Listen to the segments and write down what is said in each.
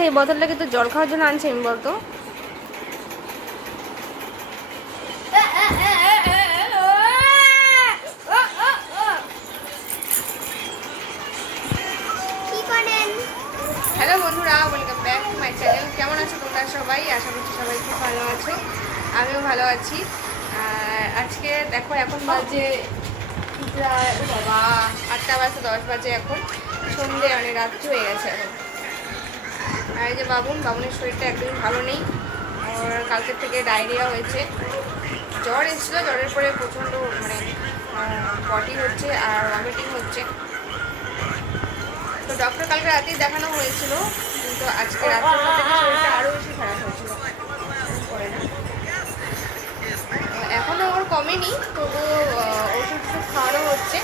আচ্ছা এই বোতলটাকে তো জল খাওয়ার জন্য আনছি আমি বলতো? হ্যালো বন্ধুরা, welcome back to my channel. কেমন আছো তোমরা সবাই? আশা করছি সবাই খুব ভালো আছো, আমিও ভালো আছি। আর আজকে দেখো এখন বাজে প্রায় বাবা 8টা বাজে 10 বাজে, এখন সন্ধ্যে মানে রাত্রি হয়ে গেছে এখন। আর এই যে বাবুনের শরীরটা একদমই ভালো নেই। ওর কালকের থেকে ডায়রিয়া হয়েছে, জ্বর এসেছিলো, জ্বরের পরে প্রচণ্ড মানে পটি হচ্ছে আর ভমিটিং হচ্ছে। তো ডক্টর কালকে রাতেই দেখানো হয়েছিল, কিন্তু আজকে রাতের থেকে শরীরটা আরও বেশি খারাপ হয়েছিল। এখনও ওর কমেনি, তবুও ওষুধ টুষুধ খাওয়ানো হচ্ছে।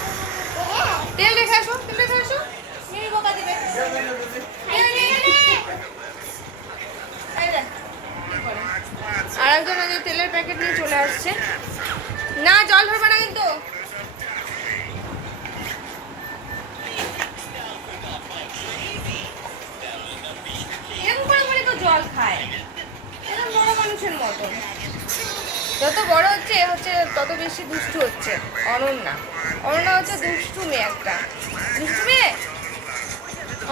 তেল রেখে আসো, তেল রেখে আসো, বোকা দিবে। আর একজন আগে তেলের প্যাকেট নিয়ে চলে আসছে। না জল ধরবে না কিন্তু। জল খায় এরকম বড় মানুষের মতন। যত বড় হচ্ছে হচ্ছে তত বেশি দুষ্টু হচ্ছে। অনন্যা হচ্ছে দুষ্টু মেয়ে, একটা দুষ্টু মেয়ে।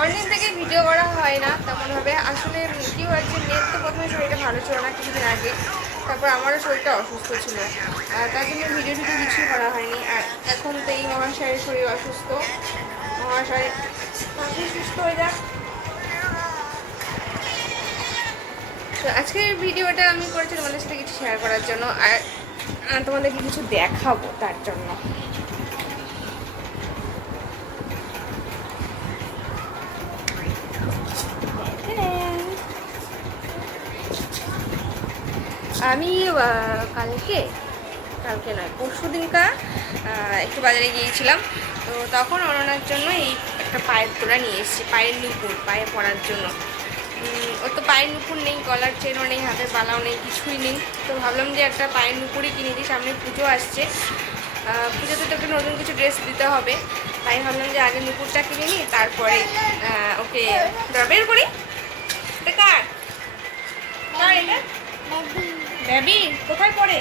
অনেকদিন থেকে ভিডিও করা হয় না তেমনভাবে। আসলে কী হয়েছে, মেয়ের তো প্রথমে শরীরটা ভালো ছিল না কিছুদিন আগে, তারপর আমারও শরীরটা অসুস্থ ছিল, আর তার জন্য ভিডিও কিছুই করা হয়নি। আর এখন তো এই মহাশয়ের শরীর অসুস্থ, মহাশয় সুস্থ হয়ে যাক। তো আজকের ভিডিওটা আমি করেছি তোমাদের সাথে কিছু শেয়ার করার জন্য, আর তোমাদেরকে কিছু দেখাবো তার জন্য। আমি কালকে নয় পরশু দিনকা একটু বাজারে গিয়েছিলাম। তো তখন অনন্যার জন্য এই একটা পায়ের তোড়া নিয়ে এসেছি, পায়ের নুপুর, পায়ে পরার জন্য। ওর তো পায়ের নুপুর নেই, গলার চেনও নেই, হাতের বালাও নেই, কিছুই নেই। তো ভাবলাম যে একটা পায়ের নুপুরই কিনে দিই, সামনে পুজো আসছে, পুজোতে তো একটা নতুন কিছু ড্রেস দিতে হবে। তাই ভাবলাম যে আগে নুপুরটা কিনে নিই, তারপরে ওকে বের করি। এটা বেবি কোথায় পড়ে?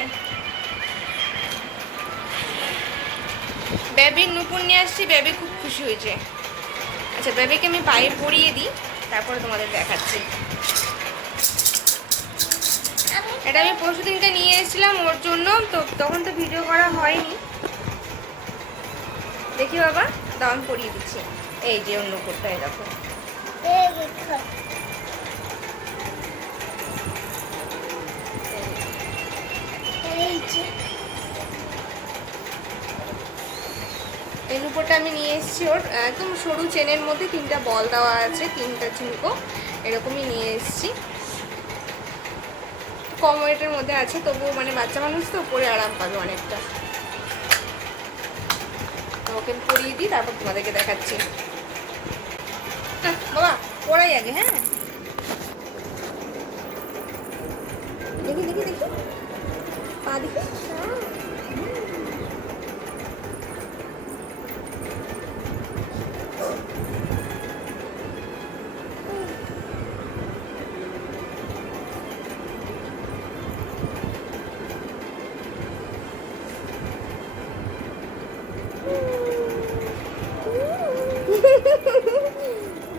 বেবির নুপুর নিয়ে আসছি, বেবি খুব খুশি হয়েছে। আচ্ছা বেবিকে আমি পায়ে পরিয়ে দিই, তারপরে তোমাদের দেখাচ্ছি। এটা আমি পরশু দিনকে নিয়ে এসেছিলাম ওর জন্য, তো তখন তো ভিডিও করা হয়নি। দেখি বাবা, দাম পরিয়ে দিচ্ছি। এই যে ওর নুপুরটা, এরকম এই নুপুরটা আমি নিয়ে এসেছি। ওর একদম সরু চেনের মধ্যে 3টা বল দেওয়া আছে, 3টা ঝুমকো এরকমই নিয়ে এসেছি। কম ওয়েটের মধ্যে আছে, তবুও মানে বাচ্চা মানুষ তো পরে আরাম পাবে অনেকটা। তো ওকে পরিয়ে দিই, তারপর তোমাদেরকে দেখাচ্ছি। বাবা পড়াই আগে। হ্যাঁ দেখি দেখি দেখি পা দেখি।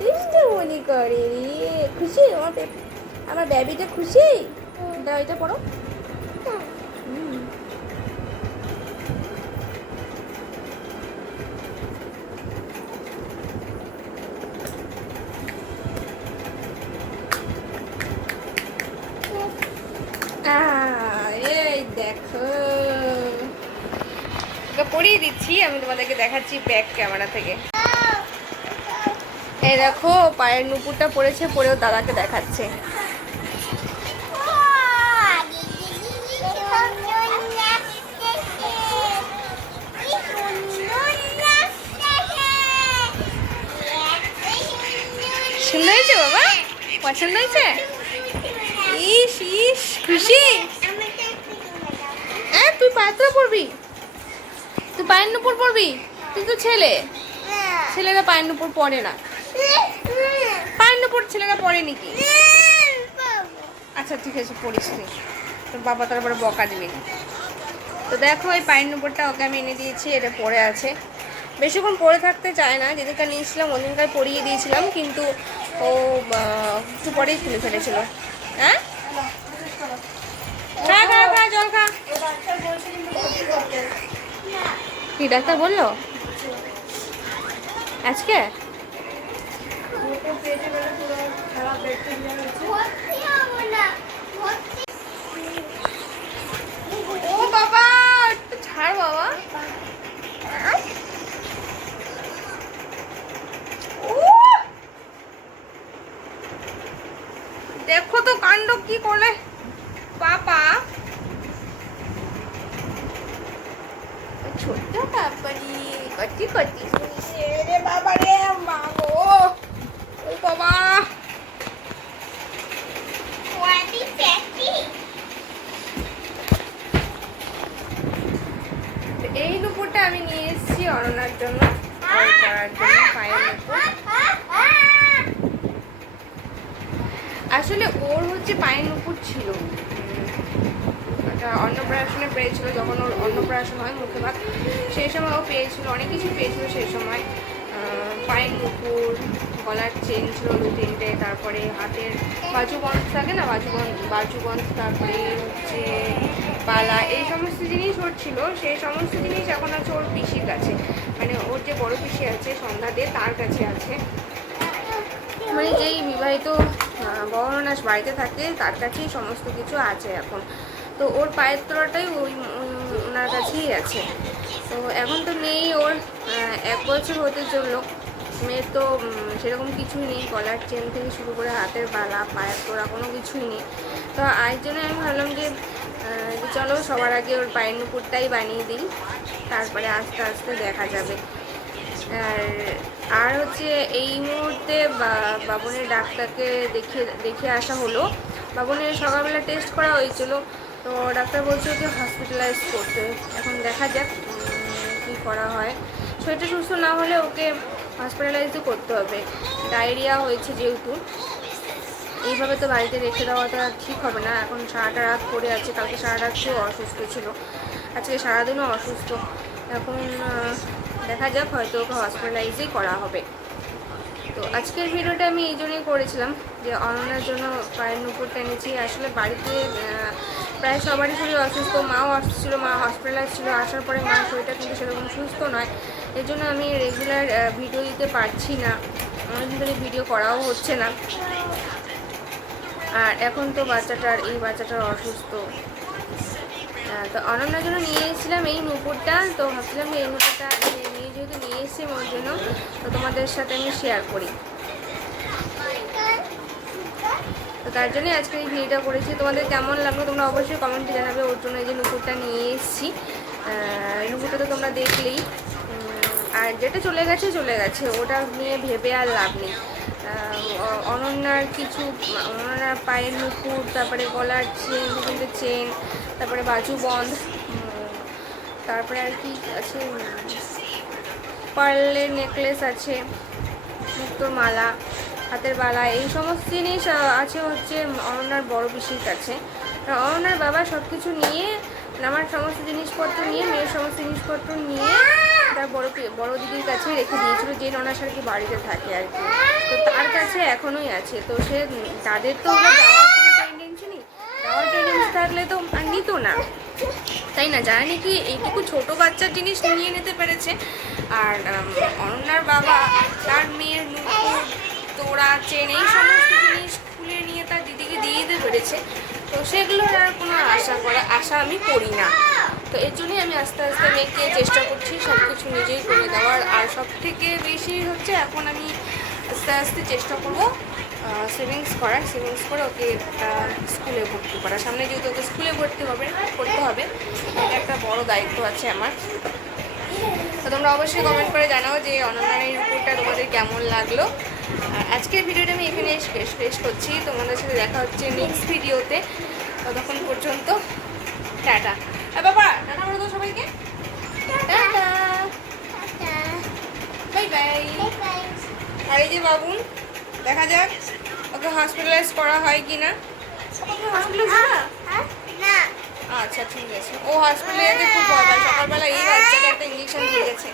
দুষ্টুমনি করে রে। খুশি আমার বেবিটা খুশি? দাও এটা পড়ো। এই দেখো, ওকে পরিয়ে দিচ্ছি, আমি তোমাদেরকে দেখাচ্ছি ব্যাক ক্যামেরা থেকে। এই দেখো পায়ের নুপুরটা পড়েছে, পরেও দাদাকে দেখাচ্ছে। সুন্দর হয়েছে বাবা, পছন্দ হয়েছে? ইস ইস খুশি? হ্যাঁ তুই পায়ের পড়বি, তুই পায়ের নুপুর পড়বি? তুই তো ছেলেরা পায়ের নুপুর পরে না। পায়ের নুপুর তোর ছেলেরা পড়েনি কি? আচ্ছা ঠিক আছে, পড়িস তুই, তোর বাবা তারপরে বকা দিবে। তো দেখো এই পায়ের নুপুরটা ওকে আমি এনে দিয়েছি, এটা পড়ে আছে, বেশিক্ষণ পরে থাকতে চায় না। যেদিনকার নিয়েছিলাম ওদিনকার পরিয়ে দিয়েছিলাম, কিন্তু ও একটু পরেই খুলে ফেলেছিল। হ্যাঁ খা খা খা, জল খা। কি ডাক্তার বললো আজকে? ও বাবা, একটু ছাড় বাবা। দেখো তো কাণ্ড কি করে পাপা, ছোট্ট পাপারি কটি কটি রে বাবা রে, মা গো, ও বাবা। এই নুপুরটা আমি নিয়ে এসেছি অনন্যার জন্য, করার জন্য পায়ের নুপুর। আসলে ওর হচ্ছে পায়ের নুপুর ছিল, অন্নপ্রাশনে পেয়েছিল, যখন ওর অন্নপ্রাশন হয় মুখে ভাত, সেই সময় ও পেয়েছিল, অনেক কিছু পেয়েছিল সেই সময়। পায়ের নুপুর, গলার চেন ছিল 2-3টে, তারপরে হাতের বাজুবন্ধ থাকে না, বাজুবন্ধ, তারপরে হচ্ছে পালা, এই সমস্ত জিনিস ওর ছিল। সেই সমস্ত জিনিস এখন আছে ওর পিসির কাছে, মানে ওর যে বড় পিসি আছে সন্ধ্যা দিয়ে, তার কাছে আছে। মানে যেই বিবাহিত বরনাস বাড়িতে থাকে তার কাছেই সমস্ত কিছু আছে এখন। তো ওর পায়ের তোড়াটাই ওনার কাছেই আছে। তো এখন তো নেই, ওর 1 বছর হতে চললো, মেয়ের তো সেরকম কিছুই নেই, গলার চেন থেকে শুরু করে হাতের বালা, পায়ের তোড়া, কোনো কিছুই নেই। তো আজ জন্য আমি ভাবলাম যে চলো সবার আগে ওর পায়ের নুপুরটাই বানিয়ে দিই, তারপরে আস্তে আস্তে দেখা যাবে। আর হচ্ছে এই মুহূর্তে বাবনের ডাক্তারকে দেখিয়ে আসা হলো। বাবনের সকালবেলা টেস্ট করা হয়েছিল, তো ডাক্তার বলছে যে হসপিটালাইজ করতে। এখন দেখা যাক কী করা হয়। শরীরটা সুস্থ না হলে ওকে হসপিটালাইজও করতে হবে, ডায়রিয়া হয়েছে যেহেতু। এইভাবে তো বাড়িতে রেখে দেওয়াটা ঠিক হবে না। এখন সারাটা রাত পড়ে আছে, কালকে সারা রাত কেউ অসুস্থ ছিল, আজকে সারাদিনও অসুস্থ। এখন দেখা যাক, হয়তো ওকে হসপিটালাইজই করা হবে। তো আজকের ভিডিওটা আমি এই জন্যই করেছিলাম যে অনন্যার জন্য পায়ের নুপুরটা এনেছি। আসলে বাড়িতে প্রায় সবারই শরীর অসুস্থ, মাও অসুস্থ ছিল, মা হসপিটালাইজ ছিল, আসার পরে মার শরীরটা কিন্তু সেরকম সুস্থ নয়। এই জন্য আমি রেগুলার ভিডিও দিতে পারছি না, অনেকদিন ধরে ভিডিও করাও হচ্ছে না। আর এখন তো এই বাচ্চাটার অসুস্থ। তো অনন্যার জন্য নিয়ে এসেছিলাম এই নুপুরটা। তো ভাবছিলাম এই নুপুরটা যেহেতু নিয়ে এসেছি ওর জন্য, তো তোমাদের সাথে আমি শেয়ার করি। তো তার জন্যই আজকে এই ভিডিওটা করেছি। তোমাদের কেমন লাগলো তোমরা অবশ্যই কমেন্টে জানাবে। ওর জন্য এই যে নুপুরটা নিয়ে এসেছি, নুপুরটা তো তোমরা দেখলেই। আর যেটা চলে গেছে, ওটা নিয়ে ভেবে আর লাভ নেই। অনন্যার পায়ের নুপুর, তারপরে গলার চেন, তারপরে বাজুবন্ধ, তারপরে আর কি আছে, পার্লের নেকলেস আছে, মুক্তোর মালা, হাতের বালা, এই সমস্ত জিনিস আছে হচ্ছে অনন্যার বড় পিসির কাছে। অনন্যার বাবা সব কিছু নিয়ে, আমার সমস্ত জিনিসপত্র নিয়ে, মেয়ের সমস্ত জিনিসপত্র নিয়ে তার বড় দিদির কাছে রেখে দিয়েছিল, যে ননাস আর কি বাড়িতে থাকে আর কি। তো তার কাছে এখনোই আছে। তো সে তাদের তো যাওয়ার কোনো টেন্ডেন্সি নেই, যাওয়ার টেন্ডেন্সি থাকলে তো আর নিত না, তাই না? যারা নাকি এইটুকু ছোট বাচ্চার জিনিস নিয়ে নিতে পেরেছে, আর অনন্যার বাবা তার মেয়ের নুপুর, তোড়া, চেন, এই সমস্ত জিনিস খুলে নিয়ে তার দিদিকে দিয়ে দিতে পেরেছে, তো সেগুলোর আর কোনো আশা আমি করি না। তো এর জন্যই আমি আস্তে আস্তে মেয়েকে চেষ্টা করছি সব কিছু নিজেই করে দেওয়ার। আর সব থেকে বেশি হচ্ছে এখন আমি আস্তে আস্তে চেষ্টা করব সেভিংস করে ওকে স্কুলে ভর্তি করা। সামনে যেহেতু ওকে স্কুলে করতে হবে, একটা বড় দায়িত্ব আছে আমার। তো তোমরা অবশ্যই কমেন্ট করে জানাও যে অনন্যার এই রিপোর্টটা তোমাদের কেমন লাগলো। আজকের ভিডিওটা আমি এখানে শেষ করছি। তোমাদের সাথে দেখা হচ্ছে নেক্সট ভিডিওতে। ততক্ষণ পর্যন্ত টাটা। বাবা টাটা বলো তো সবাইকে, টাটা, বাই বাই। আর এই যে বাবুন, দেখা যাক ওকে হসপিটালাইজ করা হয় কি না? হসপিটালাইজ না? না আচ্ছা ঠিক আছে। ও হসপিটালে যেতে খুব ভয় পায়। সকালবেলা এই বাচ্চাকে একটা ইঞ্জেকশন দিয়ে গেছে।